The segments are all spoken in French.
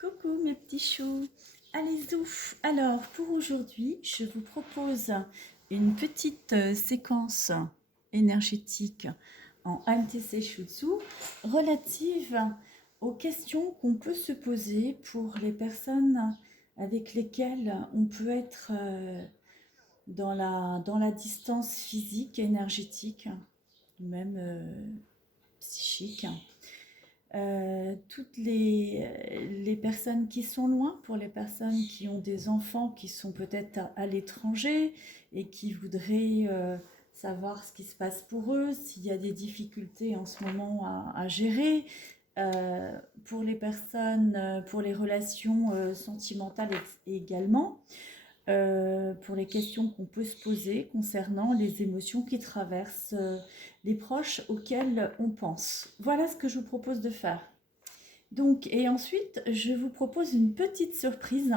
Coucou mes petits choux, allez zouf. Alors pour aujourd'hui, je vous propose une petite séquence énergétique en MTC Shutsu relative aux questions qu'on peut se poser pour les personnes avec lesquelles on peut être dans la distance physique, énergétique, ou même psychique. Toutes les personnes qui sont loin, pour les personnes qui ont des enfants qui sont peut-être à l'étranger et qui voudraient savoir ce qui se passe pour eux, s'il y a des difficultés en ce moment à gérer, pour les personnes, pour les relations sentimentales également, pour les questions qu'on peut se poser concernant les émotions qui traversent les proches auxquels on pense. Voilà ce que je vous propose de faire. Donc, et ensuite, je vous propose une petite surprise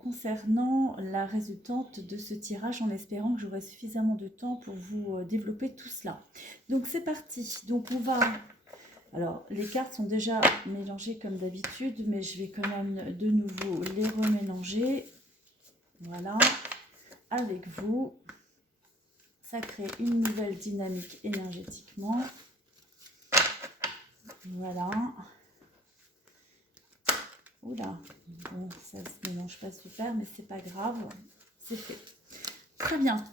concernant la résultante de ce tirage, en espérant que j'aurai suffisamment de temps pour vous développer tout cela. Donc c'est parti. Donc on va... Alors les cartes sont déjà mélangées comme d'habitude, mais je vais quand même de nouveau les remélanger. Voilà, avec vous. Ça crée une nouvelle dynamique énergétiquement. Voilà. Oula, bon, ça se mélange pas super, mais c'est pas grave, c'est fait. Très bien,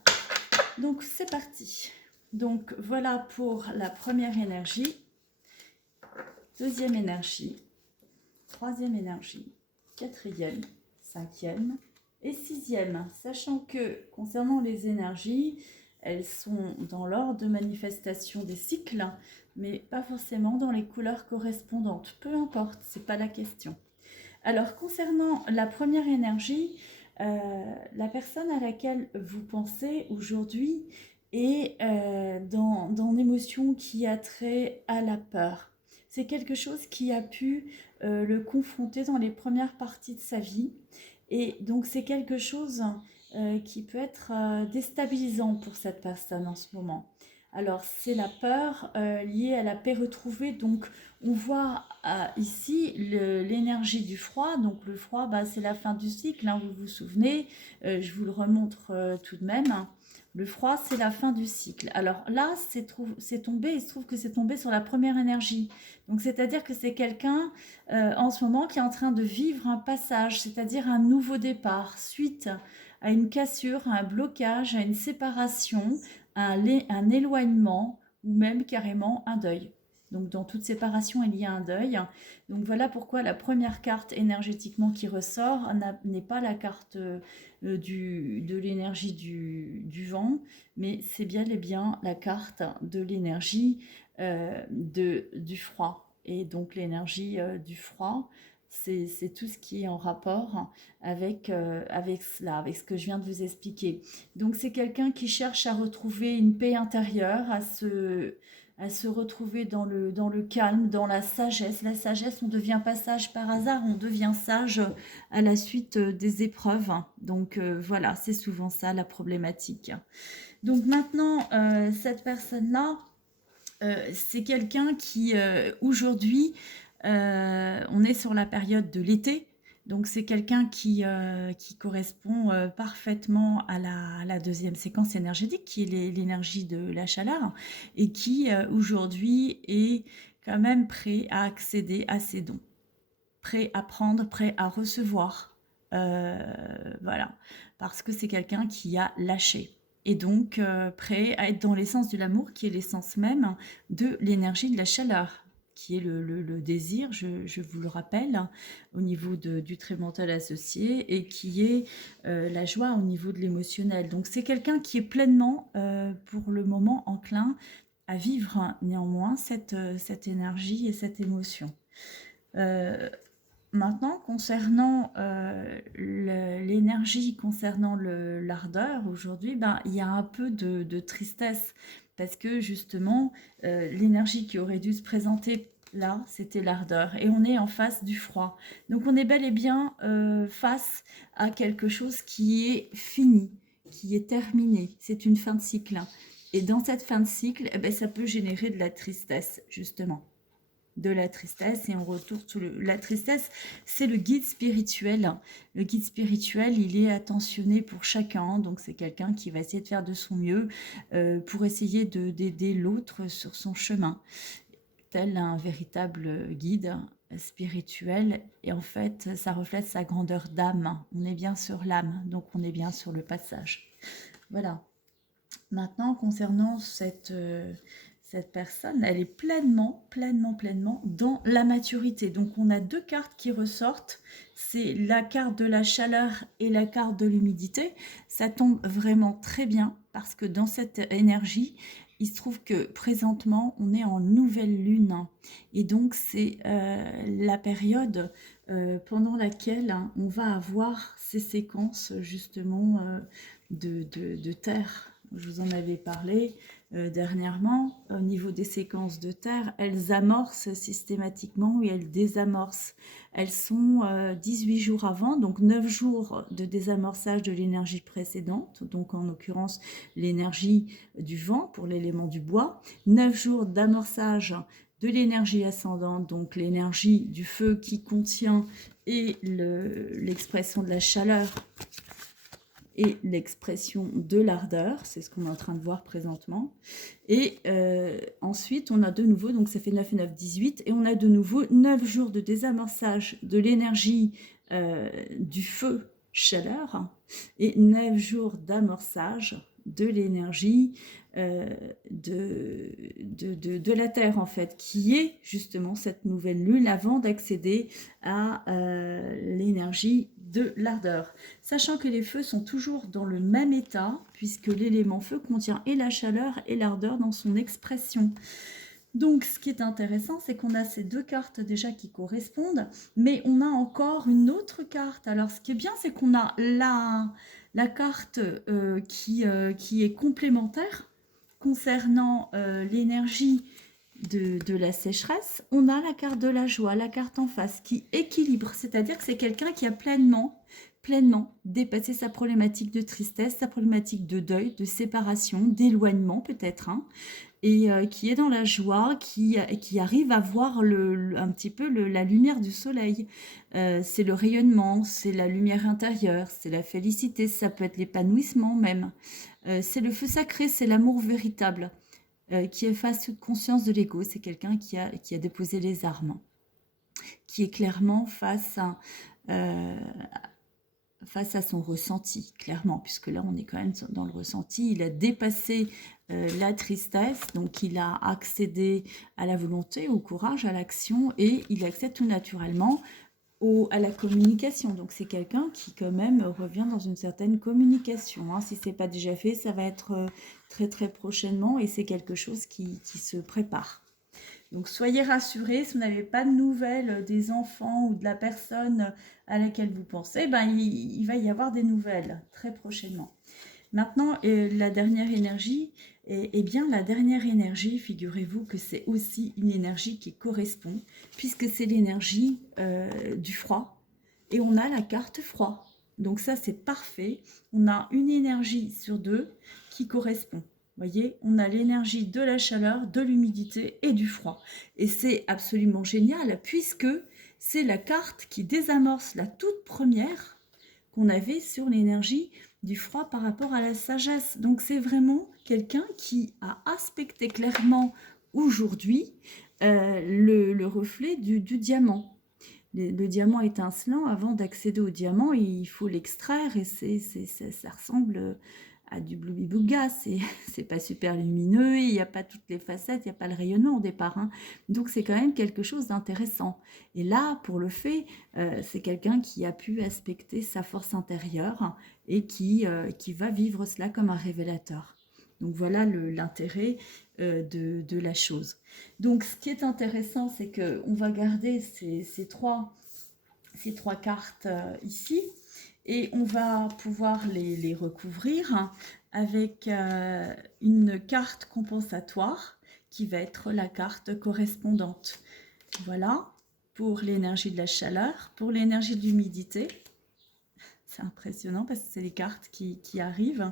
donc c'est parti. Donc voilà pour la première énergie, deuxième énergie, troisième énergie, quatrième, cinquième et sixième. Sachant que concernant les énergies, elles sont dans l'ordre de manifestation des cycles, mais pas forcément dans les couleurs correspondantes. Peu importe, c'est pas la question. Alors, concernant la première énergie, la personne à laquelle vous pensez aujourd'hui est dans l'émotion qui a trait à la peur. C'est quelque chose qui a pu le confronter dans les premières parties de sa vie. Et donc, c'est quelque chose qui peut être déstabilisant pour cette personne en ce moment. Alors, c'est la peur liée à la paix retrouvée. Donc, on voit ici l'énergie du froid. Donc, le froid, c'est la fin du cycle, hein, vous vous souvenez. Je vous le remontre tout de même. Le froid, c'est la fin du cycle. Alors là, c'est tombé, il se trouve que c'est tombé sur la première énergie. Donc, c'est-à-dire que c'est quelqu'un en ce moment qui est en train de vivre un passage, c'est-à-dire un nouveau départ, suite à une cassure, à un blocage, à une séparation, un éloignement ou même carrément un deuil. Donc dans toute séparation, il y a un deuil. Donc voilà pourquoi la première carte énergétiquement qui ressort n'est pas la carte de l'énergie du vent, mais c'est bien et bien la carte de l'énergie du froid. Et donc l'énergie du froid, c'est tout ce qui est en rapport avec cela, avec ce que je viens de vous expliquer. Donc c'est quelqu'un qui cherche à retrouver une paix intérieure, à se retrouver dans le calme, dans la sagesse. La sagesse, on ne devient pas sage par hasard, on devient sage à la suite des épreuves. Donc voilà, c'est souvent ça la problématique. Donc maintenant, cette personne-là, c'est quelqu'un qui, aujourd'hui, on est sur la période de l'été, donc c'est quelqu'un qui correspond parfaitement à la deuxième séquence énergétique, qui est l'énergie de la chaleur, et qui aujourd'hui est quand même prêt à accéder à ses dons, prêt à prendre, prêt à recevoir. Voilà, parce que c'est quelqu'un qui a lâché. Et donc prêt à être dans l'essence de l'amour, qui est l'essence même de l'énergie de la chaleur, qui est le désir, je vous le rappelle, au niveau du trait mental associé, et qui est la joie au niveau de l'émotionnel. Donc c'est quelqu'un qui est pleinement, pour le moment, enclin à vivre néanmoins cette énergie et cette émotion. Maintenant, concernant l'énergie, concernant l'ardeur, aujourd'hui, il y a un peu de tristesse, parce que justement, l'énergie qui aurait dû se présenter là, c'était l'ardeur, et on est en face du froid. Donc on est bel et bien face à quelque chose qui est fini, qui est terminé, c'est une fin de cycle. Et dans cette fin de cycle, ça peut générer de la tristesse, justement. de la tristesse et on retourne tout la tristesse, c'est le guide spirituel. Le guide spirituel, il est attentionné pour chacun, donc c'est quelqu'un qui va essayer de faire de son mieux pour essayer d'aider l'autre sur son chemin, tel un véritable guide spirituel. Et en fait, ça reflète sa grandeur d'âme. On est bien sur l'âme, donc on est bien sur le passage. Voilà. Maintenant, concernant cette personne, elle est pleinement dans la maturité. Donc, on a deux cartes qui ressortent. C'est la carte de la chaleur et la carte de l'humidité. Ça tombe vraiment très bien parce que dans cette énergie, il se trouve que présentement, on est en nouvelle lune. Et donc, c'est la période pendant laquelle on va avoir ces séquences justement de terre. Je vous en avais parlé dernièrement. Au niveau des séquences de terre, elles amorcent systématiquement et elles désamorcent. Elles sont 18 jours avant, donc 9 jours de désamorçage de l'énergie précédente, donc en l'occurrence l'énergie du vent pour l'élément du bois, 9 jours d'amorçage de l'énergie ascendante, donc l'énergie du feu qui contient et l'expression de la chaleur et l'expression de l'ardeur, c'est ce qu'on est en train de voir présentement. Et ensuite, on a de nouveau, donc ça fait 9 et 9, 18, et on a de nouveau 9 jours de désamorçage de l'énergie du feu chaleur, et 9 jours d'amorçage de l'énergie de la Terre, en fait, qui est justement cette nouvelle lune avant d'accéder à l'énergie de l'ardeur. Sachant que les feux sont toujours dans le même état, puisque l'élément feu contient et la chaleur et l'ardeur dans son expression. Donc, ce qui est intéressant, c'est qu'on a ces deux cartes déjà qui correspondent, mais on a encore une autre carte. Alors, ce qui est bien, c'est qu'on a la carte qui est complémentaire concernant l'énergie de la sécheresse. On a la carte de la joie, la carte en face, qui équilibre, c'est-à-dire que c'est quelqu'un qui a pleinement dépassé sa problématique de tristesse, sa problématique de deuil, de séparation, d'éloignement peut-être, hein, et qui est dans la joie, qui arrive à voir un petit peu la lumière du soleil. C'est le rayonnement, c'est la lumière intérieure, c'est la félicité, ça peut être l'épanouissement même. C'est le feu sacré, c'est l'amour véritable qui efface toute conscience de l'ego. C'est quelqu'un qui a déposé les armes, qui est clairement face à son ressenti, clairement, puisque là on est quand même dans le ressenti. Il a dépassé la tristesse, donc il a accédé à la volonté, au courage, à l'action, et il accède tout naturellement à la communication. Donc c'est quelqu'un qui quand même revient dans une certaine communication, hein. Si ce n'est pas déjà fait, ça va être très très prochainement, et c'est quelque chose qui se prépare. Donc soyez rassurés, si vous n'avez pas de nouvelles des enfants ou de la personne à laquelle vous pensez, ben, il va y avoir des nouvelles très prochainement. Maintenant, la dernière énergie, bien la dernière énergie, figurez-vous que c'est aussi une énergie qui correspond, puisque c'est l'énergie du froid, et on a la carte froid. Donc ça, c'est parfait. On a une énergie sur deux qui correspond. Vous voyez, on a l'énergie de la chaleur, de l'humidité et du froid. Et c'est absolument génial, puisque c'est la carte qui désamorce la toute première qu'on avait sur l'énergie du froid par rapport à la sagesse. Donc c'est vraiment quelqu'un qui a aspecté clairement aujourd'hui le reflet du diamant. Le diamant étincelant, avant d'accéder au diamant, il faut l'extraire, et ça ressemble à du Bouga, c'est pas super lumineux, il n'y a pas toutes les facettes, il n'y a pas le rayonnement au départ, hein. Donc c'est quand même quelque chose d'intéressant. Et là, pour le fait, c'est quelqu'un qui a pu aspecter sa force intérieure et qui va vivre cela comme un révélateur. Donc voilà l'intérêt de la chose. Donc ce qui est intéressant, c'est qu'on va garder ces trois cartes ici, et on va pouvoir les recouvrir avec une carte compensatoire qui va être la carte correspondante. Voilà, pour l'énergie de la chaleur, pour l'énergie de l'humidité. C'est impressionnant parce que c'est les cartes qui arrivent.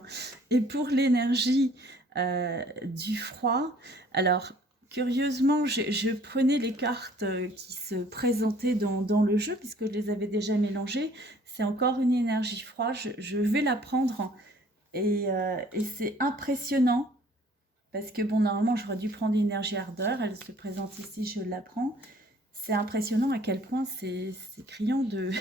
Et pour l'énergie du froid, alors curieusement, je prenais les cartes qui se présentaient dans le jeu, puisque je les avais déjà mélangées. C'est encore une énergie froide, je vais la prendre. Et c'est impressionnant, parce que bon, normalement, j'aurais dû prendre l'énergie ardeur. Elle se présente ici, je la prends. C'est impressionnant à quel point c'est criant de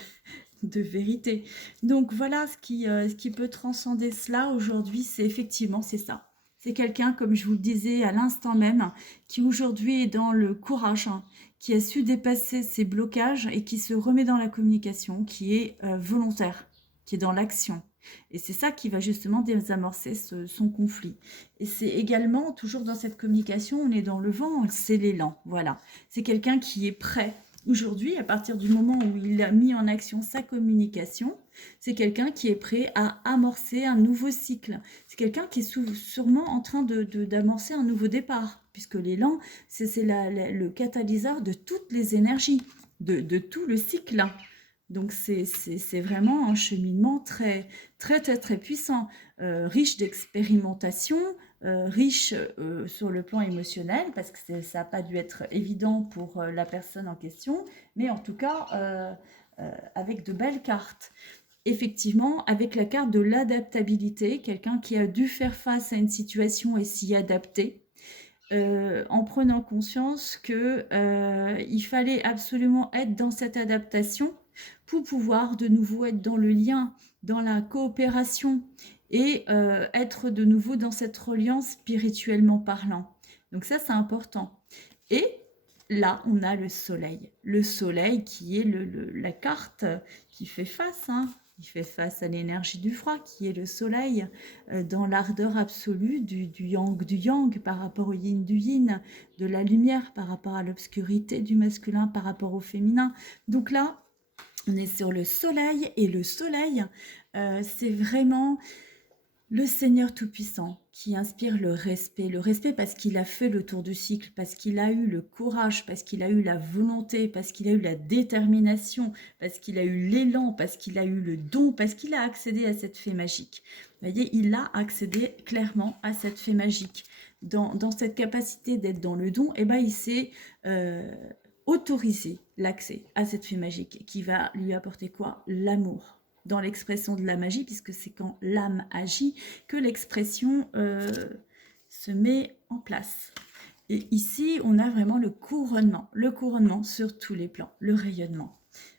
vérité. Donc voilà ce qui peut transcender cela aujourd'hui, c'est effectivement, c'est ça. C'est quelqu'un, comme je vous le disais à l'instant même, qui aujourd'hui est dans le courage, hein, qui a su dépasser ses blocages et qui se remet dans la communication, qui est volontaire, qui est dans l'action. Et c'est ça qui va justement désamorcer son conflit. Et c'est également, toujours dans cette communication, on est dans le vent, c'est l'élan, voilà. C'est quelqu'un qui est prêt. Aujourd'hui, à partir du moment où il a mis en action sa communication, c'est quelqu'un qui est prêt à amorcer un nouveau cycle. C'est quelqu'un qui est sûrement en train d'amorcer un nouveau départ, puisque l'élan, c'est le catalyseur de toutes les énergies, de tout le cycle. Donc c'est vraiment un cheminement très, très, très, très puissant, riche d'expérimentation, riche sur le plan émotionnel, parce que ça n'a pas dû être évident pour la personne en question, mais en tout cas avec de belles cartes. Effectivement, avec la carte de l'adaptabilité, quelqu'un qui a dû faire face à une situation et s'y adapter, en prenant conscience qu'il fallait absolument être dans cette adaptation pour pouvoir de nouveau être dans le lien, dans la coopération et être de nouveau dans cette reliance spirituellement parlant. Donc ça, c'est important. Et là, on a le soleil. Le soleil qui est la carte qui fait face, hein, qui fait face à l'énergie du froid, qui est le soleil, dans l'ardeur absolue du yang par rapport au yin du yin, de la lumière par rapport à l'obscurité du masculin par rapport au féminin. Donc là, on est sur le soleil, et le soleil, c'est vraiment le Seigneur Tout-Puissant qui inspire le respect parce qu'il a fait le tour du cycle, parce qu'il a eu le courage, parce qu'il a eu la volonté, parce qu'il a eu la détermination, parce qu'il a eu l'élan, parce qu'il a eu le don, parce qu'il a accédé à cette fée magique. Vous voyez, il a accédé clairement à cette fée magique. Dans cette capacité d'être dans le don, eh ben, il s'est autorisé l'accès à cette fée magique qui va lui apporter quoi? L'amour. Dans l'expression de la magie, puisque c'est quand l'âme agit que l'expression se met en place. Et ici, on a vraiment le couronnement sur tous les plans, le rayonnement.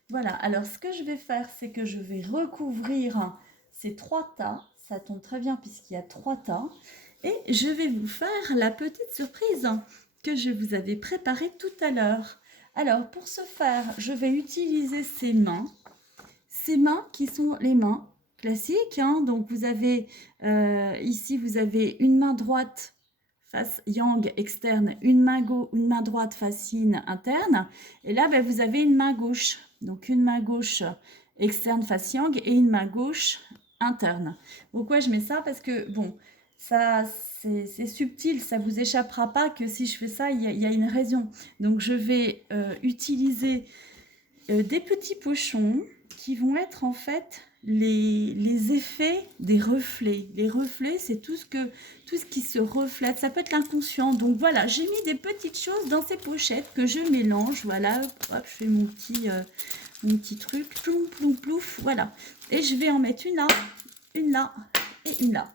Voilà, alors ce que je vais faire, c'est que je vais recouvrir ces 3 tas, ça tombe très bien puisqu'il y a 3 tas, et je vais vous faire la petite surprise que je vous avais préparée tout à l'heure. Alors, pour ce faire, je vais utiliser ces mains qui sont les mains classiques, hein. Donc vous avez ici, vous avez une main droite face yang externe, une main droite face yin interne, et là ben, vous avez une main gauche, donc une main gauche externe face yang et une main gauche interne. Pourquoi je mets ça? Parce que bon, ça c'est subtil, ça vous échappera pas que si je fais ça, il y a une raison. Donc je vais utiliser des petits pochons qui vont être en fait les effets des reflets. Les reflets, c'est tout ce qui se reflète. Ça peut être l'inconscient. Donc voilà, j'ai mis des petites choses dans ces pochettes que je mélange. Voilà, hop, je fais mon petit truc. Ploum, ploum, plouf. Voilà. Et je vais en mettre une là et une là.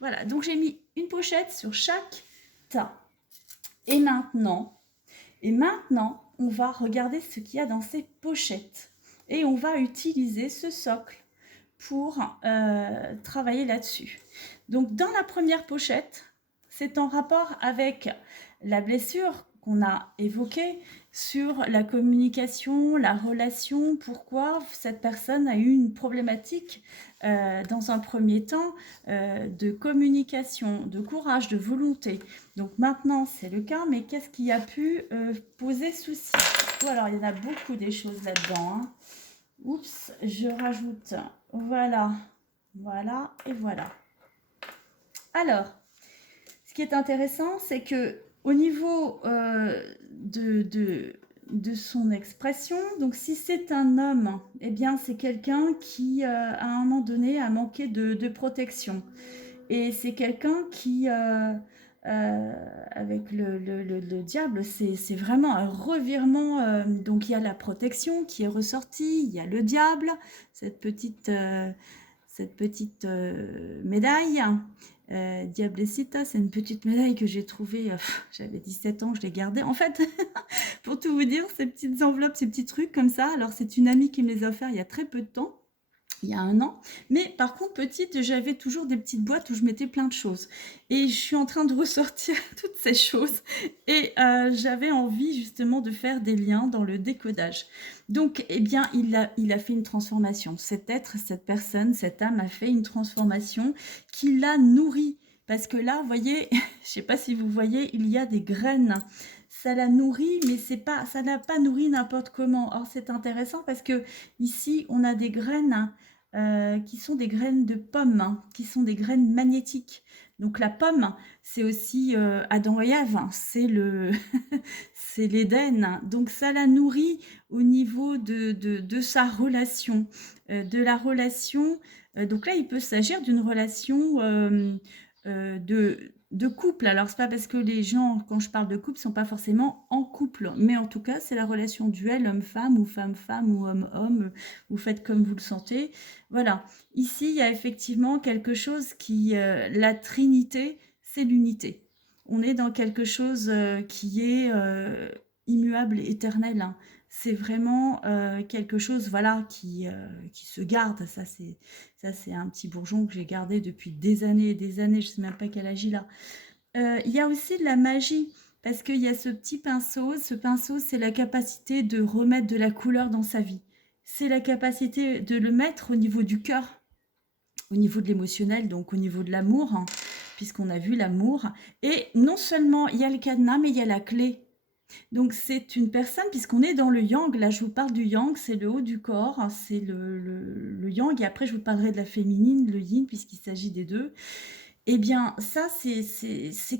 Voilà, donc j'ai mis une pochette sur chaque tas. Et maintenant, on va regarder ce qu'il y a dans ces pochettes. Et on va utiliser ce socle pour travailler là-dessus. Donc, dans la première pochette, c'est en rapport avec la blessure qu'on a évoquée sur la communication, la relation, pourquoi cette personne a eu une problématique dans un premier temps de communication, de courage, de volonté. Donc maintenant, c'est le cas, mais qu'est-ce qui a pu poser souci? Alors, il y en a beaucoup des choses là-dedans, hein. Oups, je rajoute, voilà, et voilà. Alors, ce qui est intéressant, c'est que au niveau de son expression, donc si c'est un homme, eh bien c'est quelqu'un qui, à un moment donné, a manqué de protection. Et c'est quelqu'un qui avec le diable, c'est vraiment un revirement. Donc il y a la protection qui est ressortie, il y a le diable, cette petite médaille. Diablecita, c'est une petite médaille que j'ai trouvée, j'avais 17 ans, je l'ai gardée. En fait, pour tout vous dire, ces petites enveloppes, ces petits trucs comme ça, alors c'est une amie qui me les a offerts il y a très peu de temps. Il y a 1 an, mais par contre petite, j'avais toujours des petites boîtes où je mettais plein de choses et je suis en train de ressortir toutes ces choses et j'avais envie justement de faire des liens dans le décodage. Donc eh bien il a fait une transformation, cet être, cette personne, cette âme a fait une transformation qui l'a nourrie, parce que là vous voyez, je sais pas si vous voyez, il y a des graines, ça la nourrit, mais c'est pas, ça n'a pas nourri n'importe comment. Or c'est intéressant parce que ici on a des graines qui sont des graines de pommes, hein, qui sont des graines magnétiques. Donc la pomme, c'est aussi Adam et Ève, hein, c'est le, c'est l'Éden. Donc ça la nourrit au niveau de sa relation, de la relation. Donc là, il peut s'agir d'une relation de couple. Alors, c'est pas parce que les gens, quand je parle de couple, sont pas forcément en couple, mais en tout cas, c'est la relation duel homme-femme ou femme-femme ou homme-homme. Vous faites comme vous le sentez. Voilà. Ici, il y a effectivement quelque chose qui, la Trinité, c'est l'unité. On est dans quelque chose qui est immuable, éternel, hein. C'est vraiment quelque chose, voilà, qui se garde. Ça, c'est un petit bourgeon que j'ai gardé depuis des années et des années. Je ne sais même pas quel âge il a. Il y a aussi de la magie, parce qu'il y a ce petit pinceau. Ce pinceau, c'est la capacité de remettre de la couleur dans sa vie. C'est la capacité de le mettre au niveau du cœur, au niveau de l'émotionnel, donc au niveau de l'amour, hein, puisqu'on a vu l'amour. Et non seulement il y a le cadenas, mais il y a la clé. Donc c'est une personne, puisqu'on est dans le yang, là je vous parle du yang, c'est le haut du corps, hein, c'est le yang, et après je vous parlerai de la féminine, le yin, puisqu'il s'agit des deux. Eh bien ça c'est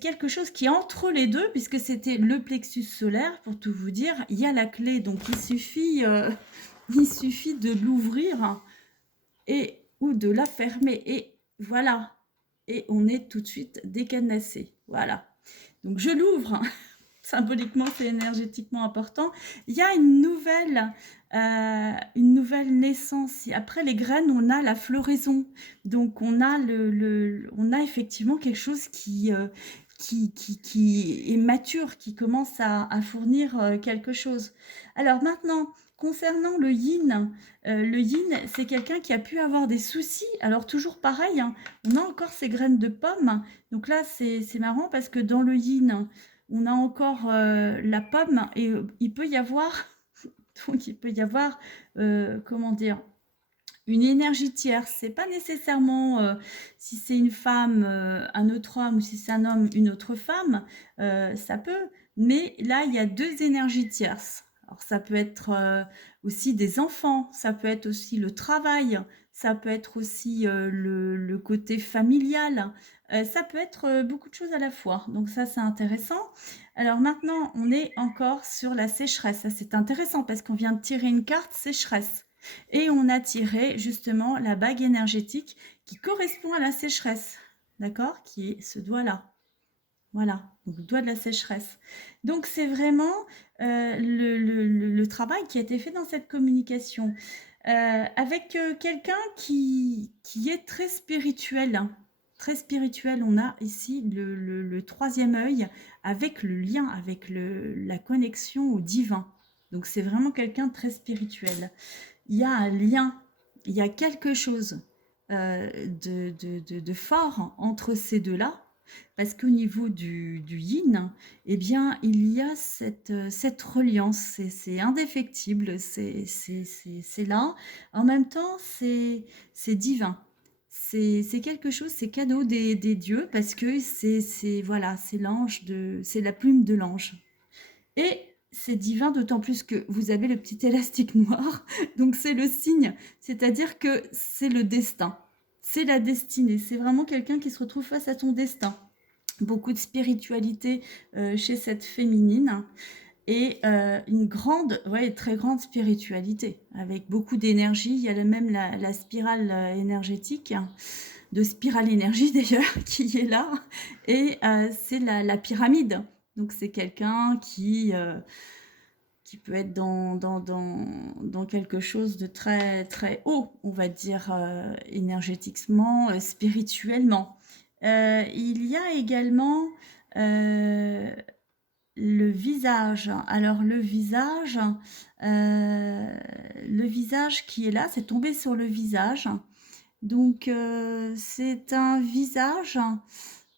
quelque chose qui est entre les deux, puisque c'était le plexus solaire, pour tout vous dire. Il y a la clé, donc il suffit de l'ouvrir ou de la fermer, et voilà. Et on est tout de suite décadenassé, voilà. Donc je l'ouvre, symboliquement, c'est énergétiquement important. Il y a une nouvelle naissance. Après les graines, on a la floraison. Donc, on a, on a effectivement quelque chose qui est mature, qui commence à fournir quelque chose. Alors maintenant, concernant le yin, c'est quelqu'un qui a pu avoir des soucis. Alors toujours pareil, hein, on a encore ces graines de pommes. Donc là, c'est marrant parce que dans le yin, on a encore la pomme et il peut y avoir, donc il peut y avoir, comment dire, une énergie tierce. C'est pas nécessairement si c'est une femme, un autre homme, ou si c'est un homme, une autre femme, ça peut. Mais là, il y a 2 énergies tierces. Alors ça peut être aussi des enfants, ça peut être aussi le travail, ça peut être aussi le côté familial, ça peut être beaucoup de choses à la fois. Donc ça, c'est intéressant. Alors maintenant, on est encore sur la sécheresse. Ça, c'est intéressant parce qu'on vient de tirer une carte sécheresse. Et on a tiré justement la bague énergétique qui correspond à la sécheresse, d'accord? Qui est ce doigt-là. Voilà, donc le doigt de la sécheresse. Donc c'est vraiment le travail qui a été fait dans cette communication. Avec quelqu'un qui est très spirituel, hein. Très spirituel, on a ici le troisième œil avec le lien, avec la connexion au divin. Donc c'est vraiment quelqu'un de très spirituel. Il y a un lien, il y a quelque chose de fort entre ces deux-là, parce qu'au niveau du yin, eh bien, il y a cette reliance, c'est indéfectible, c'est là. En même temps, c'est divin. C'est quelque chose, c'est cadeau des dieux, parce que voilà, c'est c'est la plume de l'ange. Et c'est divin, d'autant plus que vous avez le petit élastique noir, donc c'est le signe, c'est-à-dire que c'est le destin, c'est la destinée, c'est vraiment quelqu'un qui se retrouve face à son destin. Beaucoup de spiritualité chez cette féminine. et une grande, ouais, très grande spiritualité, avec beaucoup d'énergie. Il y a même la spirale énergétique, hein, de spirale énergie d'ailleurs, qui est là, et c'est la pyramide. Donc c'est quelqu'un qui peut être dans quelque chose de très, très haut, on va dire, énergétiquement, spirituellement. Il y a également le visage. Alors le visage qui est là, c'est tombé sur le visage. Donc c'est un visage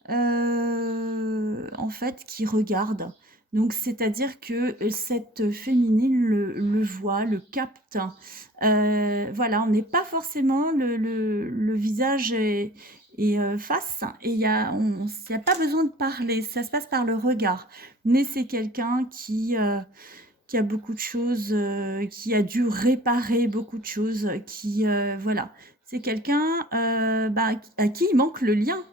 en fait qui regarde. Donc c'est-à-dire que cette féminine le voit, le capte. Voilà, on n'est pas forcément le visage et face, et il y a pas besoin de parler, ça se passe par le regard. Mais c'est quelqu'un qui a beaucoup de choses, qui a dû réparer beaucoup de choses, qui, voilà. C'est quelqu'un bah, à qui il manque le lien.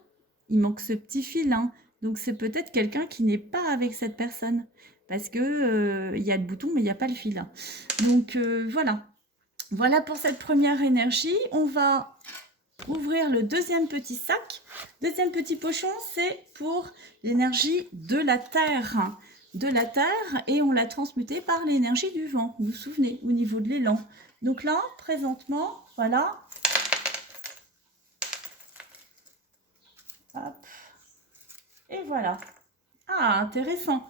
Il manque ce petit fil, hein. Donc c'est peut-être quelqu'un qui n'est pas avec cette personne. Parce que il y a le bouton, mais il n'y a pas le fil. Donc voilà. Voilà pour cette première énergie. On va ouvrir le deuxième petit sac. Deuxième petit pochon, c'est pour l'énergie de la terre. De la terre, et on l'a transmutée par l'énergie du vent. Vous vous souvenez, au niveau de l'élan. Donc là, présentement, voilà. Hop. Et voilà. Ah, intéressant.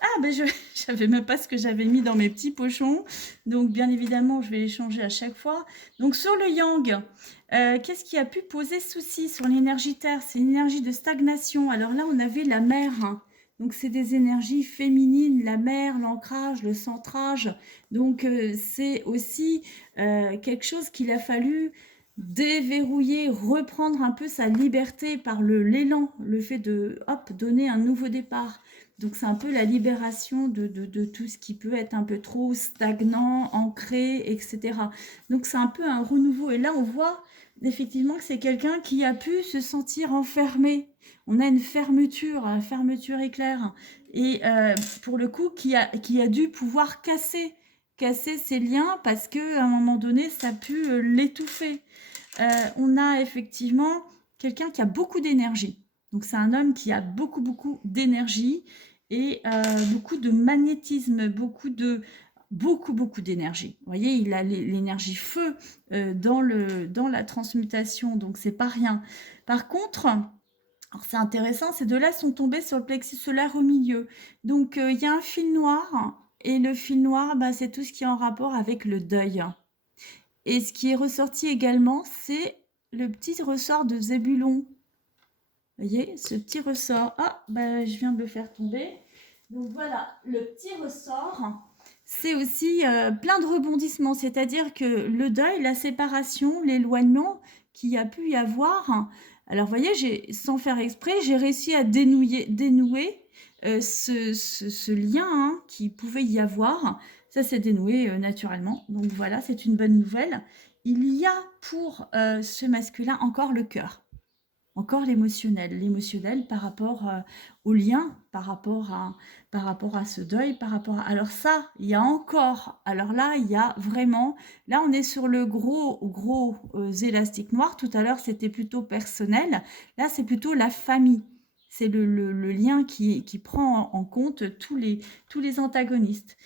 Ah, ben je savais même pas ce que j'avais mis dans mes petits pochons. Donc, bien évidemment, je vais les changer à chaque fois. Donc, sur le yang, qu'est-ce qui a pu poser souci sur l'énergie terre? C'est une énergie de stagnation. Alors là, on avait la mer, hein. Donc, c'est des énergies féminines, la mer, l'ancrage, le centrage. Donc, c'est aussi quelque chose qu'il a fallu déverrouiller, reprendre un peu sa liberté par l'élan, le fait de, hop, donner un nouveau départ. Donc c'est un peu la libération de tout ce qui peut être un peu trop stagnant, ancré, etc. Donc c'est un peu un renouveau. Et là, on voit effectivement que c'est quelqu'un qui a pu se sentir enfermé. On a une fermeture éclair. Et pour le coup, qui a dû pouvoir casser ses liens parce qu'à un moment donné, ça a pu l'étouffer. On a effectivement quelqu'un qui a beaucoup d'énergie. Donc c'est un homme qui a beaucoup d'énergie et beaucoup de magnétisme, beaucoup d'énergie. Vous voyez, il a l'énergie feu dans la transmutation, donc c'est pas rien. Par contre, c'est intéressant, ces deux-là sont tombés sur le plexus solaire au milieu. Donc il y a un fil noir, et le fil noir, bah, c'est tout ce qui est en rapport avec le deuil. Et ce qui est ressorti également, c'est le petit ressort de Zébulon. Vous voyez, ce petit ressort. Ah, bah, je viens de le faire tomber. Donc voilà, le petit ressort, c'est aussi plein de rebondissements. C'est-à-dire que le deuil, la séparation, l'éloignement qu'il a pu y avoir. Alors, vous voyez, sans faire exprès, j'ai réussi à dénouer ce lien, hein, qui pouvait y avoir. Ça s'est dénoué naturellement. Donc voilà, c'est une bonne nouvelle. Il y a pour ce masculin encore le cœur. Encore l'émotionnel par rapport au lien, par rapport à ce deuil, Alors ça, il y a encore, alors là, il y a vraiment, là on est sur le gros élastique noir. Tout à l'heure, c'était plutôt personnel. Là, c'est plutôt la famille. C'est le lien qui prend en compte tous les antagonistes.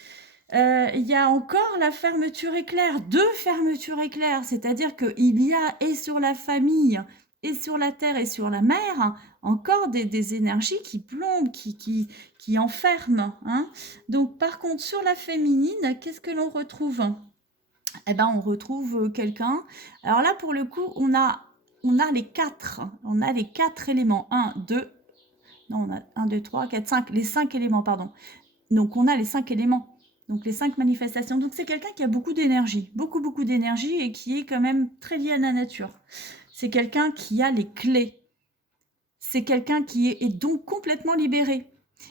Il y a encore la fermeture éclair, deux fermetures éclair, c'est-à-dire qu'il y a, et sur la famille, et sur la terre, et sur la mer, encore des énergies qui plombent, qui enferment, hein. Donc, par contre, sur la féminine, qu'est-ce que l'on retrouve? Eh ben, on retrouve quelqu'un. Alors là, pour le coup, on a les quatre éléments. 1, 2, non, on a 1, 2, 3, 4, 5, les 5 éléments, pardon. Donc, on a les 5 éléments. Donc, les 5 manifestations. Donc, c'est quelqu'un qui a beaucoup d'énergie, beaucoup d'énergie, et qui est quand même très lié à la nature. C'est quelqu'un qui a les clés. C'est quelqu'un qui est donc complètement libéré.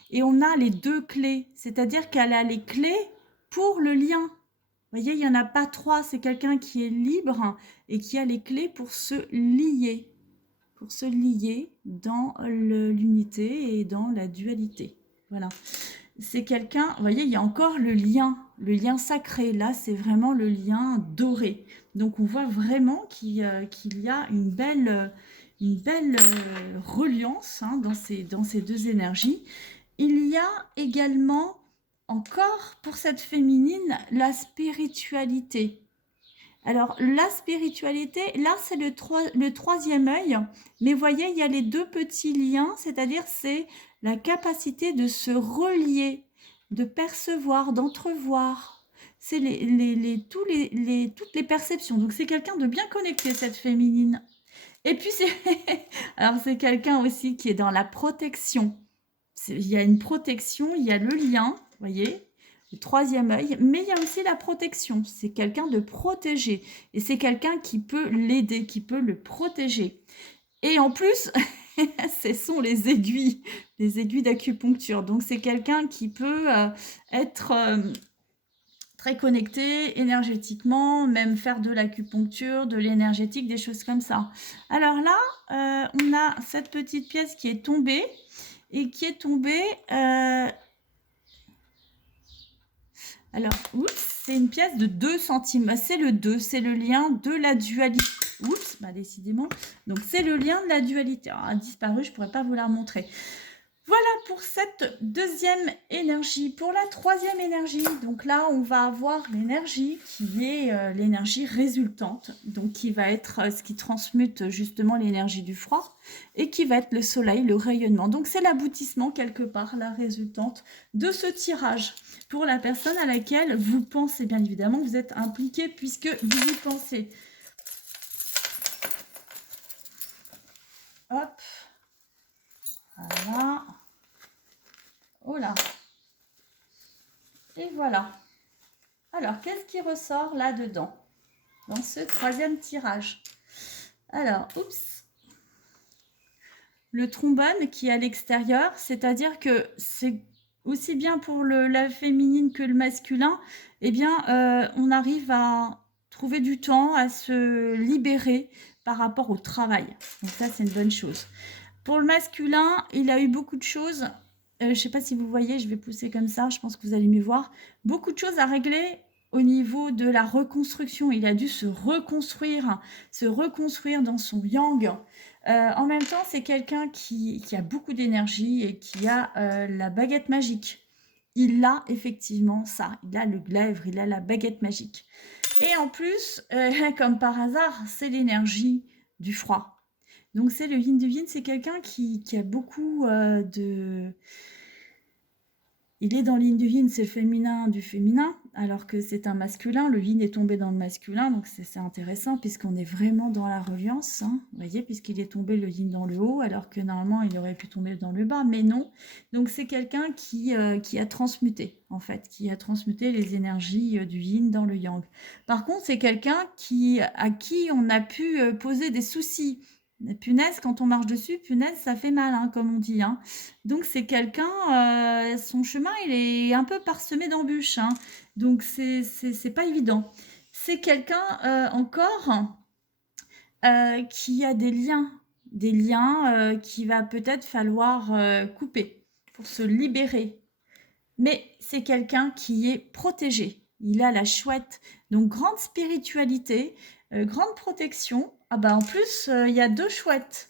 Et on a les deux clés, c'est-à-dire qu'elle a les clés pour le lien. Vous voyez, il n'y en a pas 3, c'est quelqu'un qui est libre et qui a les clés pour se lier dans l'unité et dans la dualité. Voilà. c'est quelqu'un, vous voyez, il y a encore le lien sacré. Là, c'est vraiment le lien doré. Donc, on voit vraiment qu'il y a une belle reliance hein, dans ces deux énergies. Il y a également, encore pour cette féminine, la spiritualité. Alors, la spiritualité, là, c'est le troisième œil. Mais vous voyez, il y a les deux petits liens, c'est-à-dire c'est la capacité de se relier, de percevoir, d'entrevoir. C'est toutes les perceptions. Donc, c'est quelqu'un de bien connecté, cette féminine. Et puis, alors, c'est quelqu'un aussi qui est dans la protection. Il y a une protection, il y a le lien, vous voyez, le troisième œil, mais il y a aussi la protection. C'est quelqu'un de protégé. Et c'est quelqu'un qui peut l'aider, qui peut le protéger. Et en plus, ce sont les aiguilles d'acupuncture. Donc, c'est quelqu'un qui peut être très connecté énergétiquement, même faire de l'acupuncture, de l'énergétique, des choses comme ça. Alors là, on a cette petite pièce qui est tombée et qui est tombée... Alors, oups, c'est une pièce de 2 centimes. C'est le 2, c'est le lien de la dualité. Oups, bah décidément. Donc, c'est le lien de la dualité. Alors, elle a disparu, je ne pourrais pas vous la montrer. Voilà pour cette deuxième énergie. Pour la troisième énergie, donc là, on va avoir l'énergie qui est l'énergie résultante, donc qui va être ce qui transmute justement l'énergie du froid et qui va être le soleil, le rayonnement. Donc, c'est l'aboutissement quelque part, la résultante de ce tirage pour la personne à laquelle vous pensez, bien évidemment, vous êtes impliqué puisque vous y pensez. Hop. Voilà. Oh là. Et voilà. Alors, qu'est-ce qui ressort là-dedans, dans ce troisième tirage? Alors, oups. Le trombone qui est à l'extérieur, c'est-à-dire que c'est aussi bien pour la féminine que le masculin, eh bien, on arrive à trouver du temps, à se libérer par rapport au travail. Donc ça, c'est une bonne chose. Pour le masculin, il a eu beaucoup de choses. Je ne sais pas si vous voyez, je vais pousser comme ça, je pense que vous allez mieux voir. Beaucoup de choses à régler au niveau de la reconstruction. Il a dû se reconstruire dans son yang. En même temps, c'est quelqu'un qui a beaucoup d'énergie et qui a la baguette magique. Il a effectivement ça. Il a le glaive, il a la baguette magique. Et en plus, comme par hasard, c'est l'énergie du froid. Donc, c'est le yin du yin, c'est quelqu'un qui a beaucoup de... Il est dans le yin du yin, c'est le féminin du féminin, alors que c'est un masculin. Le yin est tombé dans le masculin, donc c'est intéressant puisqu'on est vraiment dans la reliance. Hein, vous voyez, puisqu'il est tombé le yin dans le haut, alors que normalement il aurait pu tomber dans le bas, mais non. Donc c'est quelqu'un qui a transmuté, en fait, qui a transmuté les énergies du yin dans le yang. Par contre, c'est quelqu'un à qui on a pu poser des soucis. Punaise, quand on marche dessus, punaise, ça fait mal, hein, comme on dit. Hein. Donc, c'est quelqu'un, son chemin, il est un peu parsemé d'embûches. Hein. Donc, c'est pas évident. C'est quelqu'un encore qui a des liens qu'il va peut-être falloir couper pour se libérer. Mais c'est quelqu'un qui est protégé. Il a la chouette. Donc, grande spiritualité, grande protection. Ah bah en plus, il y a 2 chouettes.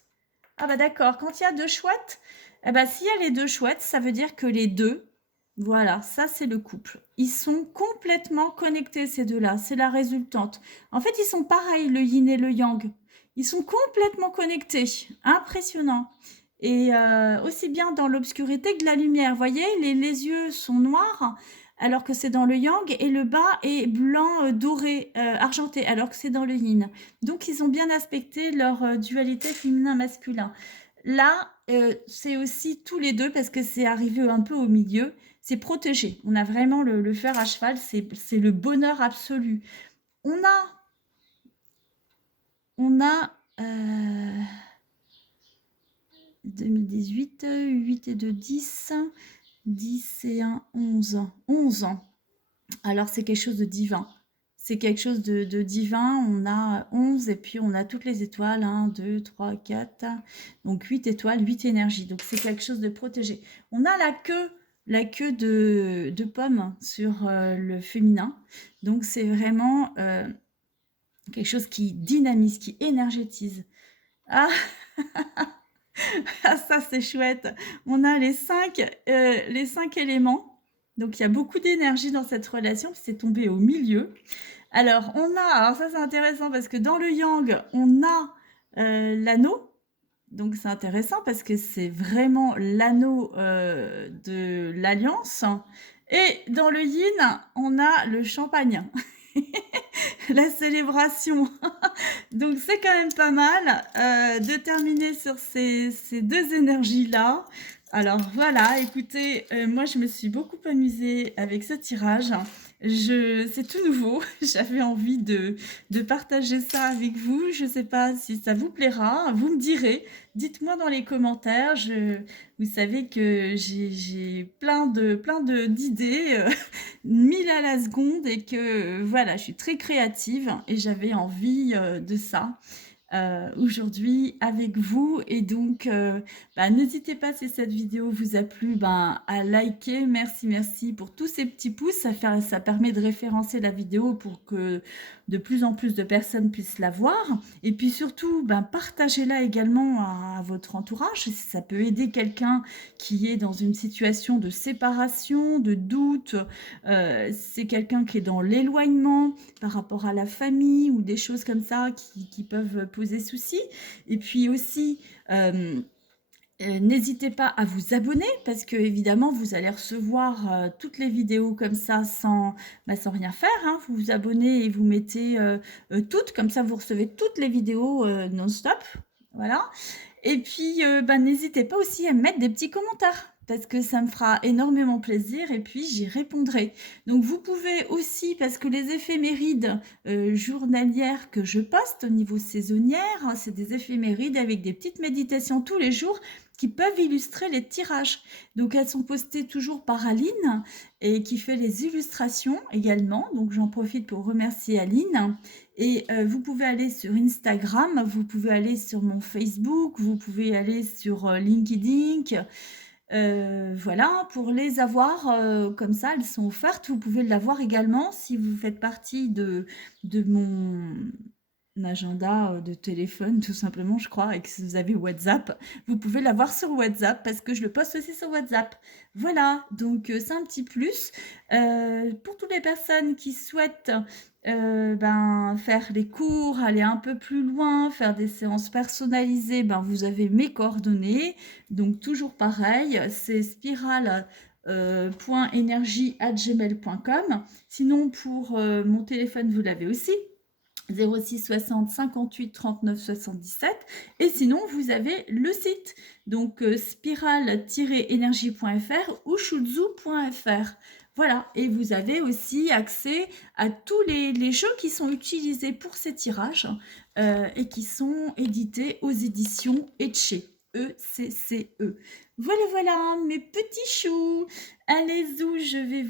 Ah bah d'accord, quand il y a 2 chouettes, eh bah s'il y a les 2 chouettes, ça veut dire que les deux, voilà, ça c'est le couple. Ils sont complètement connectés ces deux-là, c'est la résultante. En fait, ils sont pareils, le yin et le yang. Ils sont complètement connectés, impressionnant. Et aussi bien dans l'obscurité que la lumière. Vous voyez, les yeux sont noirs, alors que c'est dans le yang, et le bas est blanc, doré, argenté, alors que c'est dans le yin. Donc, ils ont bien aspecté leur dualité féminin-masculin. Là, c'est aussi tous les deux, parce que c'est arrivé un peu au milieu, c'est protégé. On a vraiment le fer à cheval, c'est le bonheur absolu. On a 2018, 8 et 2, 10... 10 et 1, 11. 11 ans. Alors, c'est quelque chose de divin. C'est quelque chose de divin. On a 11 et puis on a toutes les étoiles. 1, 2, 3, 4. Donc, 8 étoiles, 8 énergies. Donc, c'est quelque chose de protégé. On a la queue, la queue de pomme sur le féminin. Donc c'est vraiment quelque chose qui dynamise, qui énergétise. Ah, ah ça c'est chouette. On a les cinq éléments. Donc il y a beaucoup d'énergie dans cette relation, c'est tombé au milieu. Alors alors ça c'est intéressant parce que dans le yang, on a l'anneau. Donc c'est intéressant parce que c'est vraiment l'anneau de l'alliance. Et dans le yin, on a le champagne, la célébration. Donc c'est quand même pas mal de terminer sur ces deux énergies-là. Alors voilà, écoutez, moi je me suis beaucoup amusée avec ce tirage. C'est tout nouveau, j'avais envie de partager ça avec vous. Je ne sais pas si ça vous plaira, vous me direz. Dites-moi dans les commentaires. Vous savez que j'ai plein d'idées, 1000 à la seconde et que voilà, je suis très créative et j'avais envie de ça. Aujourd'hui avec vous et donc n'hésitez pas si cette vidéo vous a plu à liker, merci pour tous ces petits pouces, ça permet de référencer la vidéo pour que de plus en plus de personnes puissent la voir et puis surtout partagez-la également à votre entourage, ça peut aider quelqu'un qui est dans une situation de séparation, de doute, c'est quelqu'un qui est dans l'éloignement par rapport à la famille ou des choses comme ça qui peuvent poser souci. Et puis aussi, n'hésitez pas à vous abonner parce que évidemment vous allez recevoir toutes les vidéos comme ça sans rien faire. Hein. Vous vous abonnez et vous mettez toutes, comme ça vous recevez toutes les vidéos non-stop. Voilà. Et puis, n'hésitez pas aussi à me mettre des petits commentaires parce que ça me fera énormément plaisir et puis j'y répondrai. Donc, vous pouvez aussi, parce que les éphémérides journalières que je poste au niveau saisonnière, hein, c'est des éphémérides avec des petites méditations tous les jours qui peuvent illustrer les tirages. Donc, elles sont postées toujours par Aline et qui fait les illustrations également. Donc, j'en profite pour remercier Aline. Et vous pouvez aller sur Instagram, vous pouvez aller sur mon Facebook, vous pouvez aller sur LinkedIn. Voilà, pour les avoir comme ça, elles sont offertes. Vous pouvez l'avoir également si vous faites partie de mon agenda de téléphone, tout simplement, je crois, et que si vous avez WhatsApp, vous pouvez l'avoir sur WhatsApp parce que je le poste aussi sur WhatsApp. Voilà, donc c'est un petit plus. Pour toutes les personnes qui souhaitent faire les cours, aller un peu plus loin, faire des séances personnalisées, vous avez mes coordonnées. Donc toujours pareil, c'est spirale.energie@gmail.com. Sinon pour mon téléphone, vous l'avez aussi. 06 60 58 39 77 et sinon vous avez le site donc spirale-énergie.fr ou shulzu.fr. Voilà, et vous avez aussi accès à tous les jeux qui sont utilisés pour ces tirages et qui sont édités aux éditions Etche, ECCE. Voilà, mes petits choux. Allez, je vais vous